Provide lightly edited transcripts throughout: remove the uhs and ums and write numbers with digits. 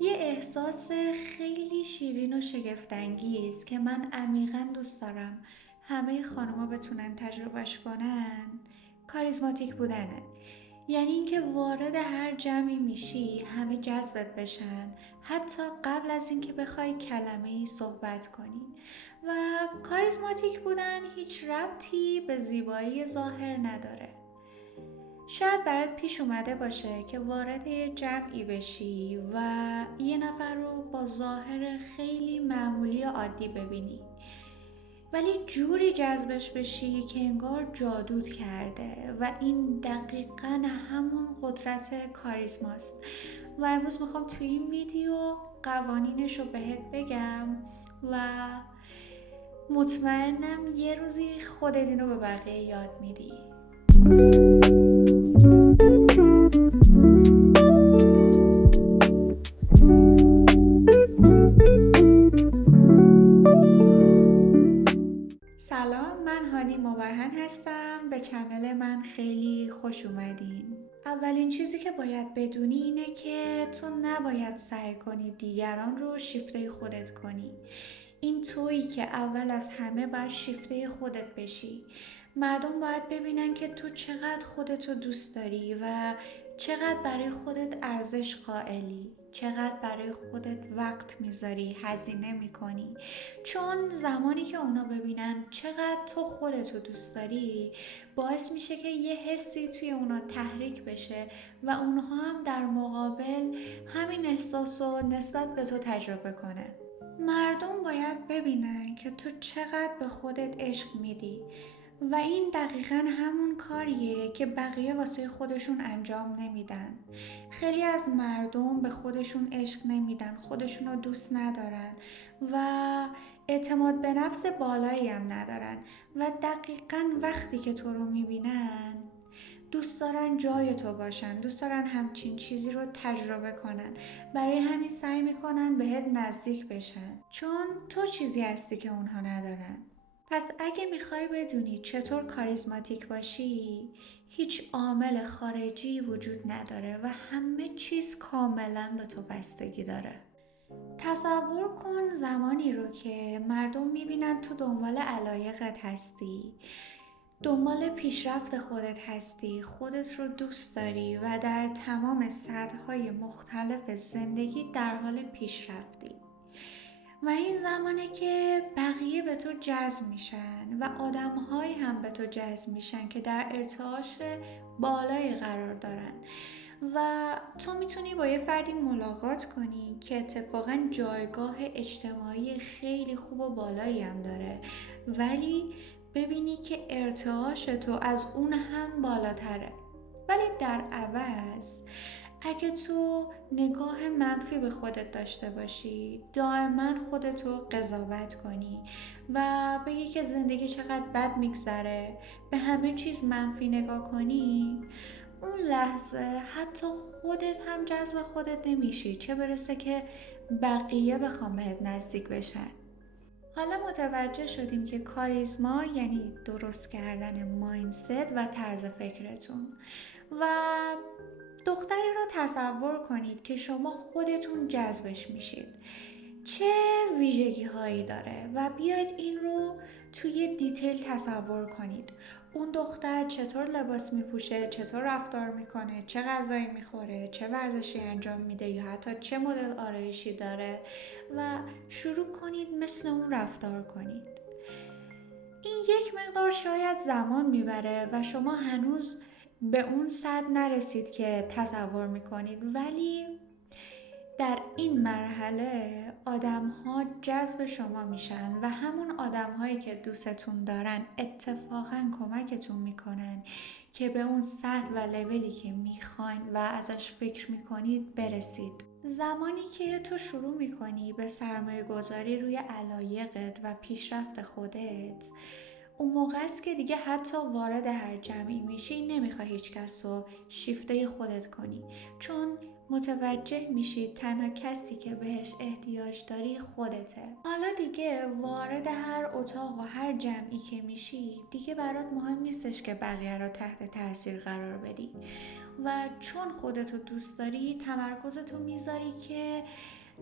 یه احساس خیلی شیرین و شگفت‌انگیز که من عمیقاً دوست دارم همه خانوما بتونن تجربهش کنن، کاریزماتیک بودنه. یعنی اینکه وارد هر جمعی میشی همه جذبت بشن، حتی قبل از اینکه بخوای کلمه‌ای صحبت کنی. و کاریزماتیک بودن هیچ ربطی به زیبایی ظاهر نداره. شاید برات پیش اومده باشه که وارد یه جمعی بشی و یه نفر رو با ظاهر خیلی معمولی و عادی ببینی، ولی جوری جذبش بشی که انگار جادوت کرده و این دقیقاً همون قدرت کاریزماست. و امروز میخوام توی این ویدیو قوانینش رو بهت بگم و مطمئنم یه روزی خودت اینو به بقیه یاد میدی. سلام، من هانی ماورهن هستم. به چنل من خیلی خوش اومدین. اولین چیزی که باید بدونی اینه که تو نباید سعی کنی دیگران رو شیفته خودت کنی. این تویی که اول از همه باید شیفته خودت بشی. مردم باید ببینن که تو چقدر خودتو دوست داری و چقدر برای خودت ارزش قائلی، چقدر برای خودت وقت میذاری، هزینه میکنی. چون زمانی که اونا ببینن چقدر تو خودتو دوست داری، باعث میشه که یه حسی توی اونا تحریک بشه و اونها هم در مقابل همین احساس رو نسبت به تو تجربه کنه. مردم باید ببینن که تو چقدر به خودت عشق میدی و این دقیقاً همون کاریه که بقیه واسه خودشون انجام نمیدن. خیلی از مردم به خودشون عشق نمیدن، خودشون رو دوست ندارن و اعتماد به نفس بالایی هم ندارن و دقیقاً وقتی که تو رو میبینن دوست دارن جای تو باشن، دوست دارن همچین چیزی رو تجربه کنن. برای همین سعی میکنن بهت نزدیک بشن، چون تو چیزی هستی که اونها ندارن. پس اگه میخوای بدونی چطور کاریزماتیک باشی، هیچ عامل خارجی وجود نداره و همه چیز کاملا به تو بستگی داره. تصور کن زمانی رو که مردم میبینن تو دنبال علایقت هستی، دنبال پیشرفت خودت هستی، خودت رو دوست داری و در تمام سطح‌های مختلف زندگی در حال پیشرفتی. و این زمانه که بقیه به تو جذب میشن و آدم‌هایی هم به تو جذب میشن که در ارتعاش بالایی قرار دارن و تو میتونی با یه فردی ملاقات کنی که اتفاقا جایگاه اجتماعی خیلی خوب و بالایی هم داره، ولی ببینی که ارتعاش تو از اون هم بالاتره. ولی در عوض اگه تو نگاه منفی به خودت داشته باشی، دائما خودتو قضاوت کنی و بگی که زندگی چقدر بد میگذره، به همه چیز منفی نگاه کنی، اون لحظه حتی خودت هم جذب خودت نمیشی، چه برسه که بقیه بخوام بهت نزدیک بشن. حالا متوجه شدیم که کاریزما یعنی درست کردن مایندست و طرز فکرتون. و دختری رو تصور کنید که شما خودتون جذبش میشید، چه ویژگی هایی داره و بیاید این رو توی دیتیل تصور کنید. اون دختر چطور لباس میپوشه، چطور رفتار میکنه، چه غذایی میخوره، چه ورزشی انجام میده یا حتی چه مدل آرایشی داره و شروع کنید مثل اون رفتار کنید. این یک مقدار شاید زمان میبره و شما هنوز به اون سطح نرسید که تصور میکنید، ولی در این مرحله آدم‌ها جذب شما میشن و همون آدم‌هایی که دوستتون دارن اتفاقاً کمکتون میکنن که به اون سطح و لولی که میخواین و ازش فکر میکنید برسید. زمانی که تو شروع میکنی به سرمایه گذاری روی علایقت و پیشرفت خودت، اون موقع است که دیگه حتی وارد هر جمعی میشی نمیخوای هیچ کس رو شیفته خودت کنی، چون متوجه میشی تنها کسی که بهش احتیاج داری خودته. حالا دیگه وارد هر اتاق و هر جمعی که میشی دیگه برات مهم نیستش که بقیه رو تحت تاثیر قرار بدی و چون خودتو دوست داری تمرکزتو میذاری که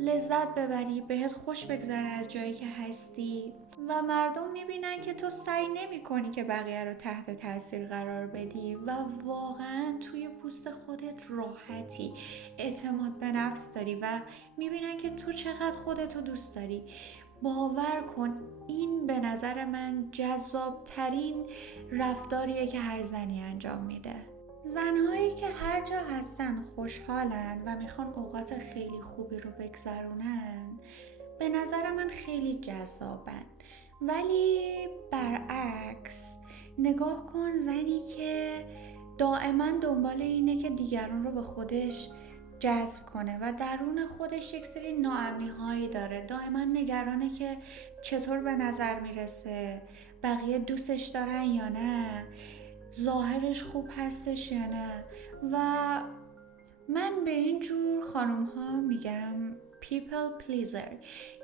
لذت ببری، بهت خوش بگذره از جایی که هستی و مردم میبینن که تو سعی نمی کنی که بقیه رو تحت تاثیر قرار بدی و واقعا توی پوست خودت راحتی، اعتماد به نفس داری و میبینن که تو چقدر خودتو دوست داری. باور کن این به نظر من جذاب ترین رفتاریه که هر زنی انجام میده. زنهایی که هر جا هستن خوشحالن و میخوان اوقات خیلی خوبی رو بگذرونن به نظر من خیلی جذابن. ولی برعکس نگاه کن زنی که دائما دنبال اینه که دیگران رو به خودش جذب کنه و درون خودش یک سری ناامنی هایی داره، دائما نگرانه که چطور به نظر میرسه، بقیه دوستش دارن یا نه، ظاهرش خوب هستش یا نه. و من به این جور خانم ها میگم people pleaser،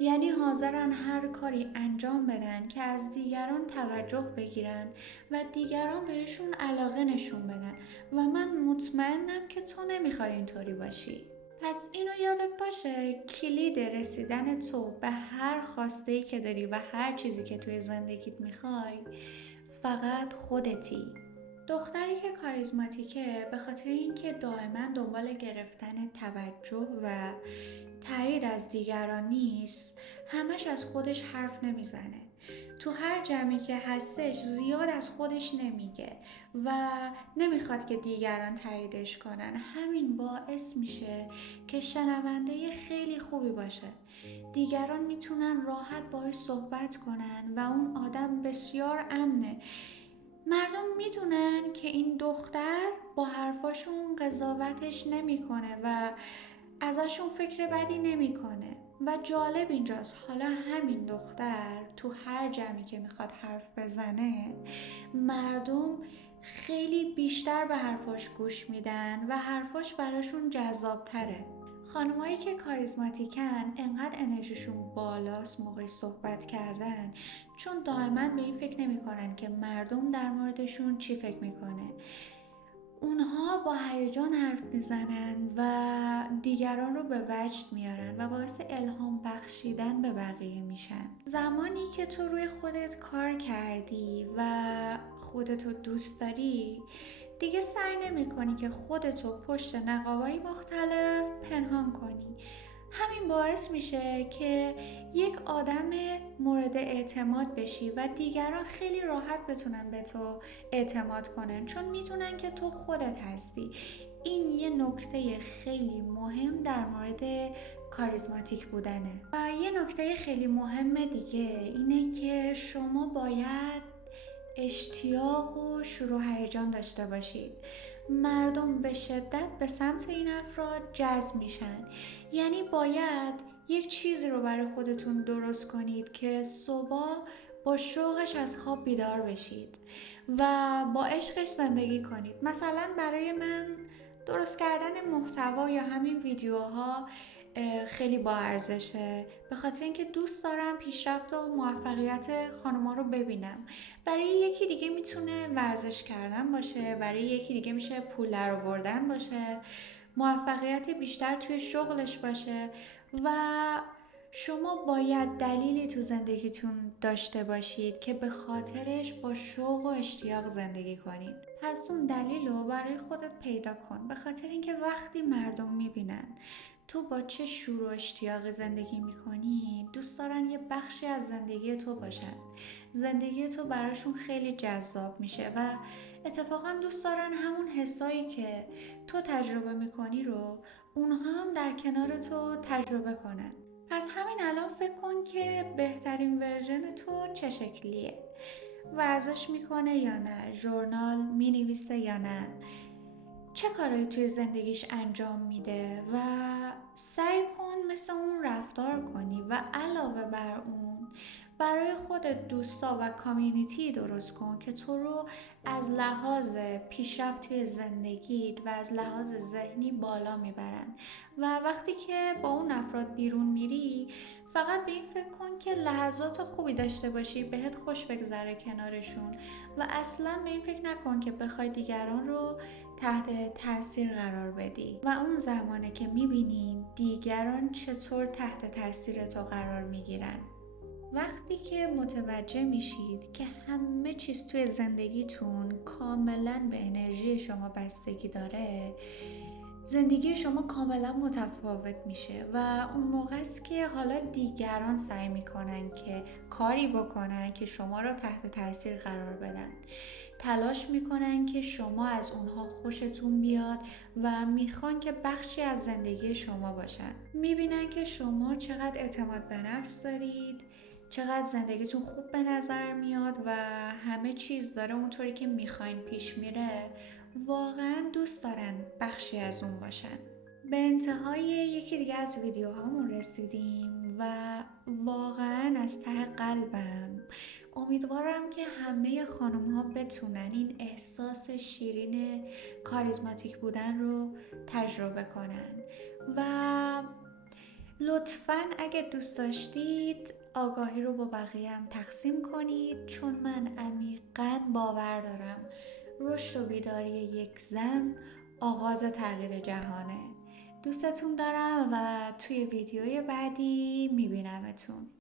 یعنی حاضرن هر کاری انجام بدن که از دیگران توجه بگیرن و دیگران بهشون علاقه نشون بدن و من مطمئنم که تو نمیخوای اینطوری باشی. پس اینو یادت باشه کلید رسیدن تو به هر خواسته‌ای که داری و هر چیزی که توی زندگیت میخوای فقط خودتی. دختری که کاریزماتیکه به خاطر اینکه دائما دنبال گرفتن توجه و تایید از دیگران نیست، همش از خودش حرف نمیزنه. تو هر جمعی که هستش زیاد از خودش نمیگه و نمیخواد که دیگران تاییدش کنن. همین باعث میشه که شنونده خیلی خوبی باشه. دیگران میتونن راحت باهاش صحبت کنن و اون آدم بسیار امنه. مردم میدونن که این دختر با حرفاشون قضاوتش نمیکنه و ازشون فکر بدی نمیکنه. و جالب اینجاست حالا همین دختر تو هر جمعی که میخواد حرف بزنه مردم خیلی بیشتر به حرفاش گوش میدن و حرفاش براشون جذابتره. خانمایی که کاریزماتیکن انقدر انرژیشون بالاست موقع صحبت کردن چون دائما به این فکر نمی کنن که مردم در موردشون چی فکر میکنه. اونها با هیجان حرف میزنن و دیگران رو به وجد میارن و باعث الهام بخشیدن به بقیه میشن. زمانی که تو روی خودت کار کردی و خودتو دوست داری دیگه سعی نمی کنی که خودتو پشت نقابای مختلف پنهان کنی. همین باعث میشه که یک آدم مورد اعتماد بشی و دیگران خیلی راحت بتونن به تو اعتماد کنن چون میدونن که تو خودت هستی. این یه نکته خیلی مهم در مورد کاریزماتیک بودنه. و یه نکته خیلی مهم دیگه اینه که شما باید اشتیاق و شروع هیجان داشته باشید. مردم به شدت به سمت این افراد جذب میشن. یعنی باید یک چیزی رو برای خودتون درست کنید که صبح با شوقش از خواب بیدار بشید و با عشقش زندگی کنید. مثلا برای من درست کردن محتوا یا همین ویدیوها خیلی با ارزشه به خاطر اینکه دوست دارم پیشرفت و موفقیت خانوما رو ببینم. برای یکی دیگه میتونه ورزش کردن باشه، برای یکی دیگه میشه پول درآوردن باشه، موفقیت بیشتر توی شغلش باشه و شما باید دلیلی تو زندگیتون داشته باشید که به خاطرش با شوق و اشتیاق زندگی کنید. پس اون دلیل رو برای خودت پیدا کن به خاطر اینکه وقتی مردم میبینن تو با چه شور و اشتیاق زندگی میکنی دوست دارن یه بخشی از زندگی تو باشن. زندگی تو براشون خیلی جذاب میشه و اتفاقا دوست دارن همون حسایی که تو تجربه میکنی رو اونها هم در کنار تو تجربه کنن. پس همین الان فکر کن که بهترین ورژن تو چه شکلیه؟ ورزش میکنه یا نه؟ ژورنال مینویسه یا نه؟ چه کارایی توی زندگیش انجام میده و سعی کن مثل اون رفتار کنی و علاوه بر اون برای خودت دوستا و کامیونیتی درست کن که تو رو از لحاظ پیشرفت توی زندگیت و از لحاظ ذهنی بالا میبرن و وقتی که با اون افراد بیرون میری فقط به این فکر کن که لحظات خوبی داشته باشی، بهت خوش بگذره کنارشون و اصلا به این فکر نکن که بخوای دیگران رو تحت تاثیر قرار بدی و اون زمانه که میبینین دیگران چطور تحت تاثیر تو قرار میگیرن. وقتی که متوجه میشید که همه چیز توی زندگیتون کاملا به انرژی شما بستگی داره، زندگی شما کاملا متفاوت میشه و اون موقع است که حالا دیگران سعی میکنن که کاری بکنن که شما را تحت تاثیر قرار بدن، تلاش میکنن که شما از اونها خوشتون بیاد و میخوان که بخشی از زندگی شما باشن. میبینن که شما چقدر اعتماد به نفس دارید، چقدر زندگیتون خوب به نظر میاد و همه چیز داره اونطوری که میخواین پیش میره، واقعا دوست دارن بخشی از اون باشن. به انتهای یکی دیگه از ویدیوهامون رسیدیم و واقعا از ته قلبم امیدوارم که همه خانم ها بتونن این احساس شیرین کاریزماتیک بودن رو تجربه کنن و لطفاً اگه دوست داشتید آگاهی رو با بقیه هم تقسیم کنید، چون من عمیقاً باور دارم رشد و بیداری یک زن آغاز تغییر جهانه. دوستتون دارم و توی ویدیوی بعدی میبینمتون.